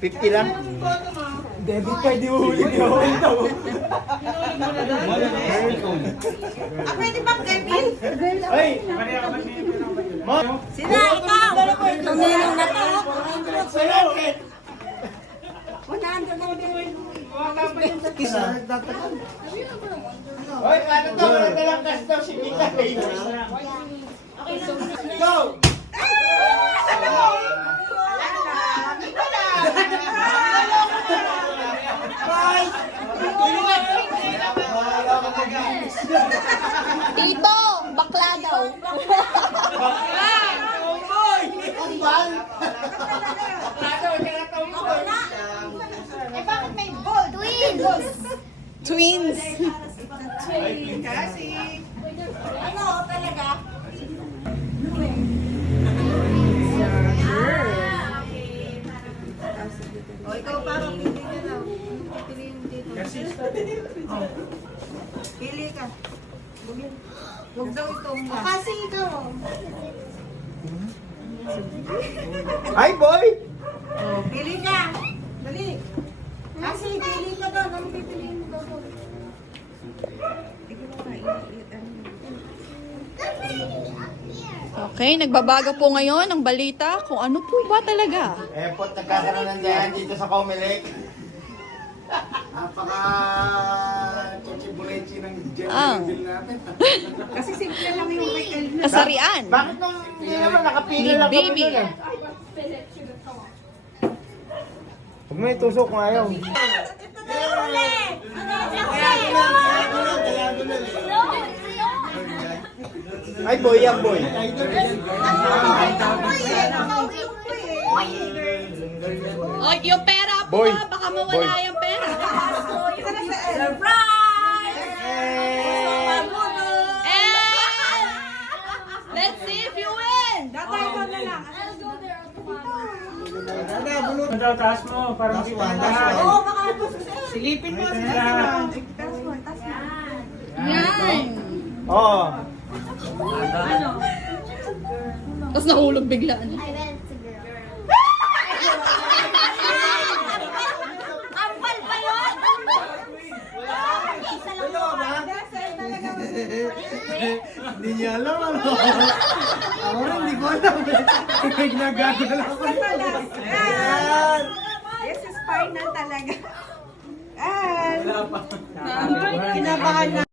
50 lang. Debit card yung huli niyo. Pwede bang Kevin? Ay! Sila, ikaw! Itong ninong na to. 100 na din. Hoy, ano to? Wala talang cash daw si Mika. Go! Tito, bakla daw. Eh, bakit may gold? Twins. Kasi. Ano, talaga? O, ikaw pa, pili ka daw. Piliin dito. Pili ka. Huwag daw itong ba. Kasi ikaw. Hi, boy! O, pili ka. Dali. Kasi pili ka daw. Ano pipiliin mo daw? Okay, nagbabago po ngayon ang balita kung ano po ba talaga. Eh, po, nagkakaroon ng dayan dito sa Comelec. Napaka chichibulechi ng Ah. general bill natin. Kasi simple lang yung kay Elvin. Kasarian. Bakit nung hindi naman nakapila Ni lang kami baby. nun eh? Huwag mo itusok kung ayaw. Ay, boy yan, boy. O, yung pera po, Boy. baka mawala Boy. yung pera. And let's see if you win. Daw, taas mo para makita ng lahat. Silipin mo. Makita ng lahat. Yan. Oo. Tapos nahulog bigla. Ampal pa yun! Hindi niya alam ano. Ako rin, hindi ko alam. Nagago na lang ako. This is final talaga. And, kinabahan na.